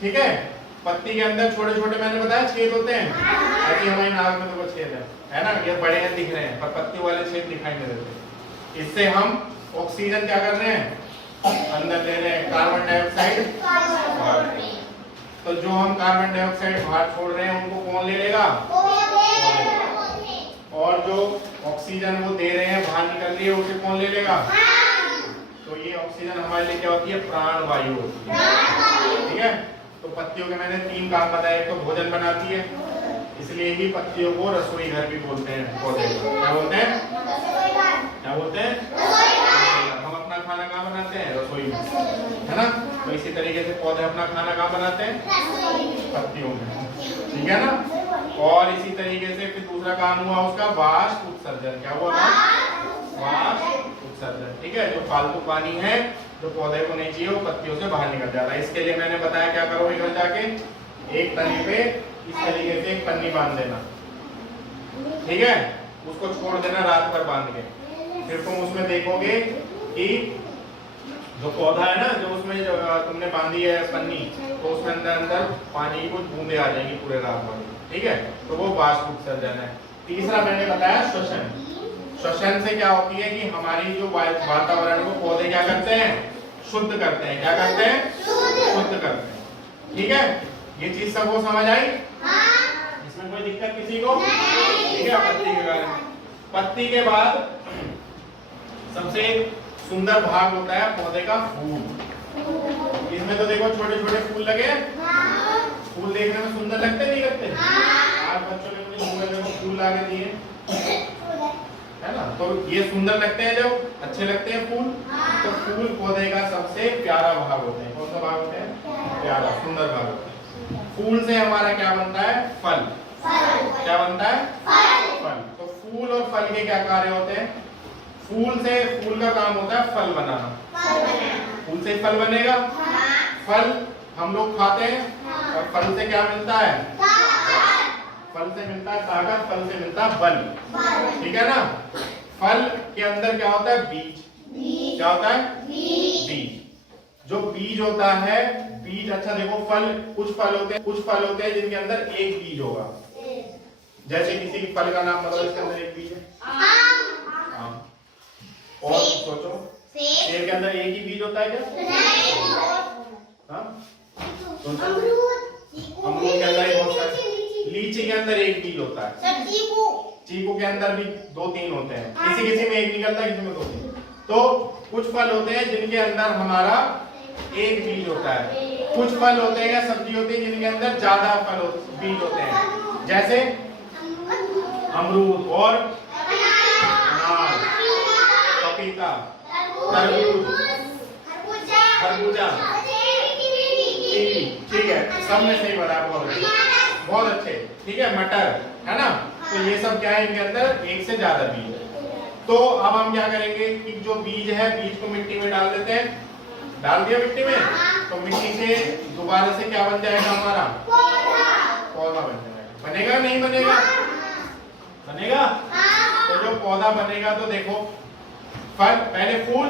ठीक है। पत्ती के अंदर छोटे छोटे मैंने बताया छेद होते हैं, ऐसे हमारी नाक में तो वो छेद है ना, ये बड़े हैं दिख रहे हैं पर पत्ती वाले छेद दिखाई नहीं देते। इससे हम ऑक्सीजन क्या कर रहे हैं अंदर ले रहे हैं, कार्बन डाइऑक्साइड बाहर। तो जो हम कार्बन डाइऑक्साइड बाहर छोड़ रहे हैं उनको कौन ले लेगा, और जो ऑक्सीजन वो दे रहे हैं बाहर निकल रही है उसे कौन ले लेगा। तो ये ऑक्सीजन हमारे लिए क्या होती है, प्राण वायु होती है। ठीक है। तो पत्तियों के मैंने 3 काम बताए, एक तो भोजन बनाती है, इसलिए ही पत्तियों को रसोई घर भी बोलते हैं। पौधे क्या बोलते हैं, क्या बोलते हैं, हम अपना खाना कहाँ बनाते हैं, रसोई में, है ना। तो इसी तरीके से पौधे अपना खाना कहाँ बनाते हैं, पत्तियों में, ठीक है ना। और इसी तरीके से फिर दूसरा काम हुआ उसका वाष्प उत्सर्जन। क्या हुआ, वाष्प उत्सर्जन। ठीक है। जो फालतू पानी है जो पौधे को नहीं चाहिए वो पत्तियों से बाहर निकल जाता है। इसके लिए मैंने बताया क्या करोगे घर जाके, एक तने पे इस तरीके से एक पन्नी बांध देना, ठीक है, उसको छोड़ देना रात भर बांध के। फिर तुम उसमें देखोगे कि जो पौधा है ना, जो उसमें जो तुमने बांधी है पन्नी, तो उसमें अंदर पानी की कुछ बूंदे आ जाएंगी पूरे रात भर। ठीक है। तो वो वाष्प उत्सर्जन है। तीसरा मैंने बताया श्वसन। श्वसन से क्या होती है कि हमारी जो वातावरण को पौधे क्या करते हैं, शुद्ध करते हैं। क्या करते हैं, शुद्ध करते हैं। ठीक है। ये चीज सबको समझ आई, इसमें कोई दिक्कत किसी को, ठीक है। पत्ती के बारे में, पत्ती के बाद सबसे सुंदर भाग होता है पौधे का फूल। इसमें तो देखो छोटे छोटे फूल लगे हैं, फूल देखने में सुंदर लगते नहीं लगते। आज बच्चों ने मुझे फूल ला के दिए, है ना, तो ये सुंदर लगते हैं, जब अच्छे लगते हैं फूल। तो फूल पौधे का सबसे प्यारा भाग होते हैं। कौन सा भाग होता है, प्यारा सुंदर भाग होता है। फूल से हमारा क्या बनता है, फल। क्या बनता है, फल। तो फूल और फल के क्या कार्य होते हैं, फूल से, फूल का काम होता है फल बनाना। फूल से फल बनेगा, फल हम लोग खाते हैं, और फल से क्या मिलता है, फल से मिलता है ताकत, फल से मिलता है बल। ठीक है ना। फल के अंदर क्या होता है, बीज। क्या होता है, बीज। जो बीज होता है, बीज, अच्छा देखो फल, कुछ फल होते हैं जिनके अंदर एक बीज होगा। जैसे किसी की फल का नाम बताओ, इसके अंदर एक बीज है, आम। और सोचो सेब के अंदर एक ही बीज होता है क्या, हाँ, अमरूद के अंदर बहुत सारे, लीची के अंदर एक बीज होता है, चीकू के अंदर भी 2-3 होते हैं, किसी किसी में एक निकलता है, किसी में 2-3। तो कुछ फल होते हैं जिनके अंदर हमारा एक बीज होता है, कुछ फल होते हैं या सब्जी होती है जिनके अंदर ज्यादा बीज होते हैं, जैसे अमरूद और अनार, पपीता, तरबूज, खरबूजा, कीवी। ठीक है, सब में सही बताया, बहुत अच्छे। ठीक है, मटर, है ना। तो ये सब क्या है, इनके अंदर एक से ज्यादा बीज है। तो अब हम क्या करेंगे कि जो बीज है, बीज को मिट्टी में डाल देते हैं। डाल दिया मिट्टी में, तो मिट्टी से दोबारा से क्या बन जाएगा, हमारा पौधा बन जाएगा। बनेगा नहीं बनेगा, बनेगा। तो जो पौधा बनेगा, तो देखो फल, पहले फूल,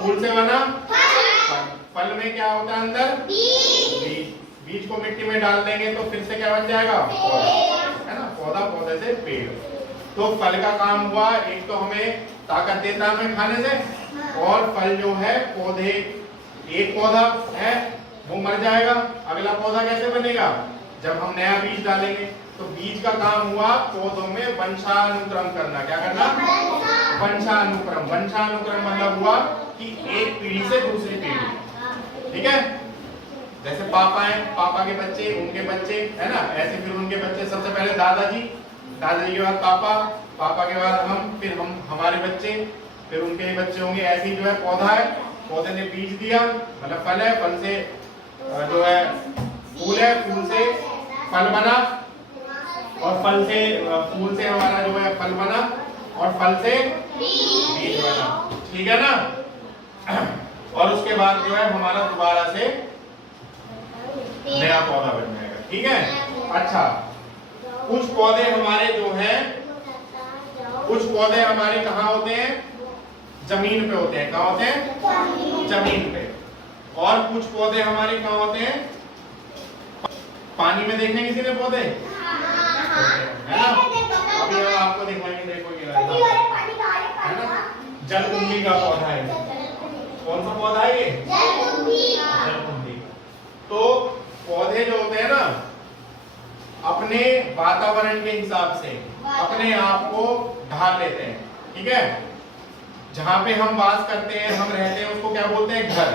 फूल से बना फल, फल में क्या होता है अंदर, बीज। बीज को मिट्टी में डाल देंगे तो फिर से क्या बन जाएगा, पौधा, है ना। पौधा, पौधे से पेड़। तो फल का काम हुआ, एक तो हमें ताकत देता है हमें खाने से, और फल जो है पौधे, एक पौधा है वो मर जाएगा, अगला पौधा कैसे बनेगा, जब हम नया बीज डालेंगे। तो बीज का काम हुआ पौधों में वंशानुक्रम करना। क्या करना, वंशानुक्रम। वंशानुक्रम मतलब हुआ कि एक पीढ़ी से दूसरी पीढ़ी। ठीक है। जैसे पापा हैं, पापा के बच्चे, उनके बच्चे, है ना, ऐसे फिर उनके बच्चे, सबसे पहले दादाजी, दादाजी के बाद पापा, पापा के बाद हम, फिर हम, हमारे बच्चे, फिर उनके बच्चे होंगे। ऐसी जो है पौधा है, पौधे ने बीज दिया मतलब फल है, फल से जो है फूल है, फूल से फल बना, और फल से, फूल से हमारा जो है फल बना, और फल से बीज बना। ठीक है ना। और उसके बाद जो है हमारा दोबारा से नया पौधा बन जाएगा। ठीक है। अच्छा, कुछ पौधे हमारे जो हैं, कुछ पौधे हमारे कहाँ होते हैं, जमीन पे होते हैं। कहाँ होते हैं, जमीन पे। और कुछ पौधे हमारे कहाँ होते हैं, पानी में देखने किसी ने पौधे है ना? अभी हम आपको दिखाएंगे, देखो ये है ना, जलकुंभी का पौधा है। कौन सा पौधा है ये? जलकुंभी। तो पौधे जो होते हैं ना, अपने वातावरण के हिसाब से अपने आप को ढाल लेते हैं, ठीक है? जहाँ पे हम वास करते हैं, हम रहते हैं, उसको क्या बोलते हैं? घर,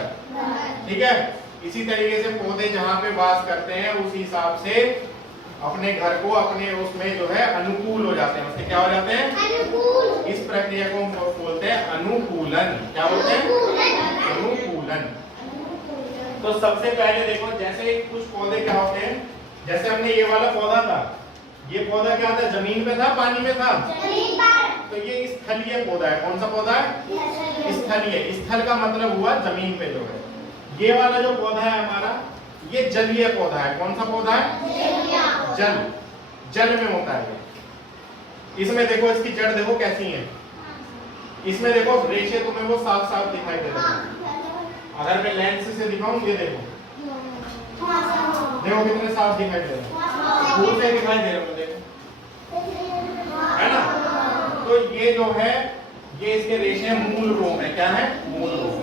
ठीक है? इसी तरीके से पौधे जहाँ पे वास करते हैं उस हिसाब से अपने घर को अपने उसमें जो है अनुकूल हो जाते हैं। उसके क्या हो जाते हैं? अनुकूल। इस प्रक्रिया को हम बोलते हैं अनुकूलन। क्या बोलते हैं? अनुकूलन। तो सबसे पहले देखो, जैसे कुछ पौधे क्या होते हैं, जैसे हमने ये वाला पौधा था, ये पौधा क्या था? जमीन पे था, पानी में था? जमीन पर। तो ये स्थलीय पौधा है। कौन सा पौधा है? स्थलीय। स्थल का मतलब हुआ जमीन पे जो है। ये वाला जो पौधा है हमारा, ये जलीय पौधा है। कौन सा पौधा है? जल, जल में होता है। इसमें देखो, इसकी जड़ देखो कैसी है। इसमें देखो रेशे तुम्हें वो साफ साफ दिखाई दे रहे हैं। अगर मैं लेंस से दिखाऊं, ये देखो, देखो कितने साफ दिखाई दे रहे हैं, दूर से दिखाई दे रहे हैं, देखो, है ना? तो ये जो है, ये इसके रेशे मूल रोम है। क्या है? मूल रोम।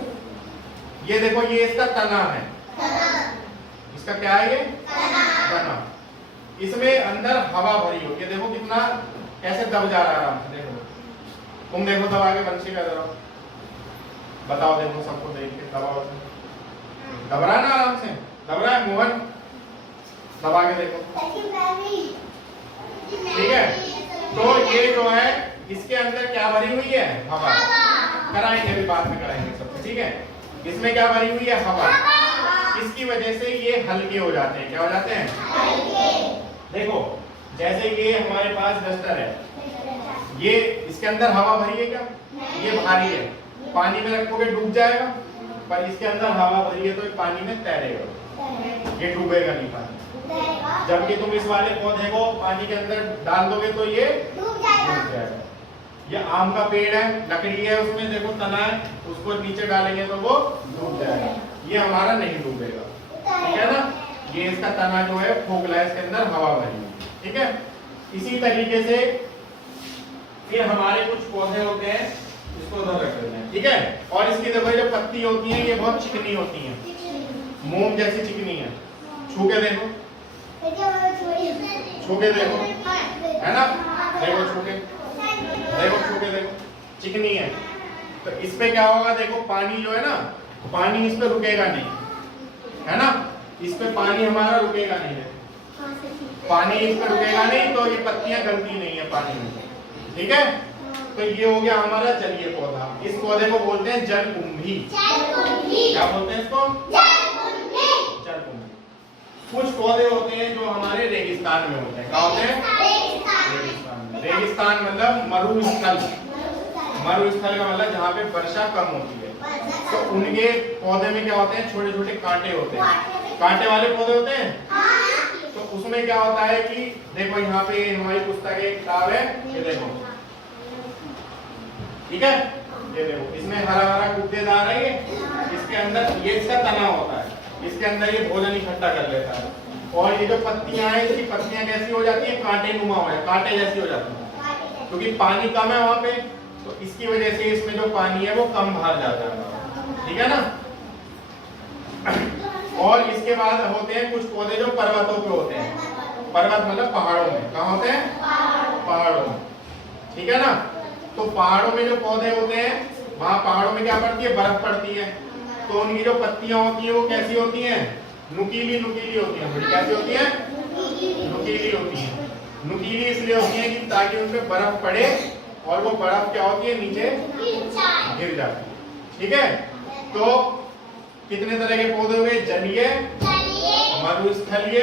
ये देखो, ये इसका तना है। इसका क्या है? ये तना। इसमें अंदर हवा भरी होती है। देखो कितना कैसे दब जा रहा है आराम से। देखो, तुम देखो दबा के बंशी का जरा बताओ, देखो सबको देख के दबाओ। दब रहा है ना? आराम से दब रहा है। मोहन, दबा के देखो, ठीक है? तो ये जो है, इसके अंदर क्या भरी हुई है? हवा। कराएंगे अभी, बाद में कराएंगे सबसे, ठीक है? इसमें क्या भरी हुई है? हवा। इसकी वजह से ये हल्के हो जाते हैं। क्या हो जाते हैं? हल्के। देखो, जैसे ये हमारे पास डस्टर है, ये इसके अंदर हवा भरी है क्या? ये भारी है, पानी में रखोगे डूब जाएगा, पर इसके अंदर हवा भरी है तो ये पानी में तैरेगा, ये डूबेगा नहीं पानी। जबकि तुम इस वाले पौधे को पानी के अंदर डाल दोगे तो ये डूब जाएगा। ये आम का पेड़ है, लकड़ी है, उसमें देखो तना है, उसको नीचे डालेंगे तो वो डूब जाएगा। ये हमारा नहीं डूबेगा, ठीक है ना? ये इसका तना जो है खोखला है, इसके अंदर हवा भरी है, ठीक है? इसी तरीके से फिर हमारे कुछ पौधे होते हैं, इसको उधर रख देते हैं, ठीक है? और इसकी देखो जो पत्ती होती है, ये बहुत चिकनी होती है, मोम जैसी चिकनी है। छू के देखो, छू के देखो, है ना? देखो छू के देखो, छू के देखो, चिकनी है। तो इस पे क्या होगा? देखो पानी जो है ना, पानी इस पे रुकेगा नहीं, है ना? इस पे पानी हमारा रुकेगा नहीं है, पानी इस पे रुकेगा नहीं, तो ये पत्तियां गलती नहीं है पानी में, ठीक है? तो ये हो गया हमारा जलीय पौधा। इस पौधे को बोलते हैं जलकुंभी। क्या बोलते हैं इसको? जलकुंभी। कुछ पौधे होते हैं जो हमारे रेगिस्तान में होते हैं। क्या होते हैं? रेगिस्तान में। रेगिस्तान मतलब मरुस्थल। मरुस्थल का मतलब जहाँ पे वर्षा कम होती है। तो उनके पौधे में क्या होते हैं? छोटे छोटे कांटे होते हैं, कांटे वाले पौधे होते हैं। तो उसमें क्या होता है कि देखो, यहाँ पे हमारी पुस्तक एक किताब है, ये देखो, ठीक है? ये देखो, इसमें हरा हरा गुद्देदार है ये, इसके अंदर ये इसका तना होता है, इसके अंदर ये भोजन इकट्ठा कर लेता है। और ये जो पत्तियां हैं, इसकी पत्तियां कैसी हो जाती है? कांटे नुमा हो जाती है, कांटे जैसी हो जाती है, क्योंकि पानी कम है वहां पे, तो इसकी वजह से इसमें जो पानी है वो कम बाहर जाता है, ठीक है ना? और इसके बाद होते हैं कुछ पौधे जो पर्वतों पे होते हैं। पर्वत मतलब पहाड़ों में। कहाँ होते हैं? पहाड़ों में, ठीक है ना? तो पहाड़ों में जो पौधे होते हैं, वहाँ पहाड़ों में क्या पड़ती है? बर्फ पड़ती है। तो उनकी जो पत्तियां होती है वो कैसी होती हैं? नुकीली नुकीली होती हैं। कैसी होती है? नुकीली होती है। नुकीली इसलिए होती है कि ताकि उन पे बर्फ पड़े और वो बर्फ क्या होती है? नीचे गिर जाती है, ठीक है? तो कितने तरह के पौधे हुए? जलीय, मरुस्थलीय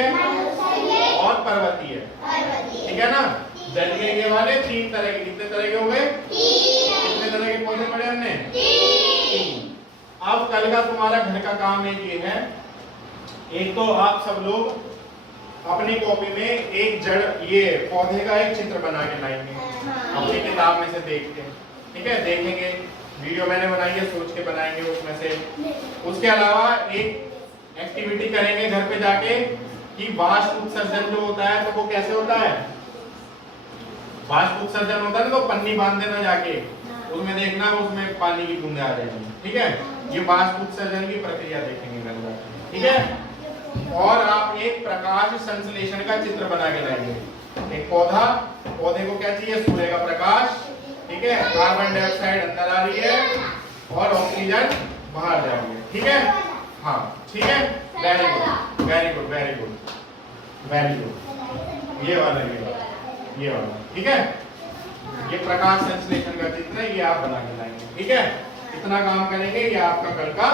और पर्वतीय, ठीक है ना? जलीय के वाले 3 तरह के। कितने तरह के हो गए? कितने तरह के पौधे पढ़े हमने? 3। अब कल का तुम्हारा घर का काम एक ये है, एक तो आप सब लोग अपनी कॉपी में एक जड़, ये पौधे का एक चित्र बना के लाएंगे अपनी किताब में से देख के, ठीक है? देखेंगे, वीडियो मैंने बनाई है, सोच के बनाएंगे उसमें से। उसके अलावा एक एक्टिविटी करेंगे घर पे जाके, कि वाष्प उत्सर्जन जो होता है तो वो कैसे होता है, वाष्प उत्सर्जन होता है ना, तो पन्नी बांध देना जाके, उसमें देखना उसमें पानी की बूंदें आ जाएंगी, ठीक है। ये वाष्प उत्सर्जन की प्रक्रिया देखेंगे गंगा, ठीक है। और आप एक प्रकाश संश्लेषण का चित्र बना के लाएंगे। एक पौधा, पौधे को क्या चाहिए, सूर्य का प्रकाश, ठीक है। कार्बन डाइऑक्साइड अंदर आ रही है और ऑक्सीजन बाहर जा रही है, ठीक है। हाँ ठीक है, very good very good very good very good. ये वाला ये वाला ठीक है। ये प्रकाश संश्लेषण का चित्र है, ये आप बना के लाएंगे, ठीक है। इतना काम करेंगे, ये आपका कल का